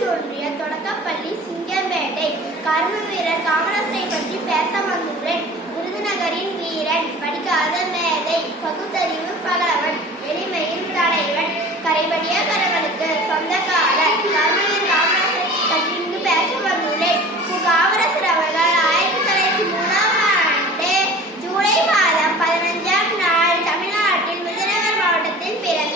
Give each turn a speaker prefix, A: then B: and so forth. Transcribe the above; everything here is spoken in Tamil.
A: தோன்றிய தொடக்கப்பள்ளி சிங்கம்பேட்டை கர்ம வீரர் காமராசரை பற்றி பேச வந்துள்ளேன். விருதுநகரின் வீரன் படிக்காத மேதை பகுத்தறிவு பகலவன் எளிமையின் தலைவன் கரைபடிய கரவனுக்கு சொந்தக்காரர். கர்மவீர் காமராசரை பற்றி இங்கு பேச வந்துள்ளேன். கு. காமராசர் அவர்கள் ஆயிரத்தி தொள்ளாயிரத்தி மூணாம் ஆண்டு ஜூலை மாதம் பதினஞ்சாம் நாள் தமிழ்நாட்டில் விருதுநகர் மாவட்டத்தில் பிறந்தார்.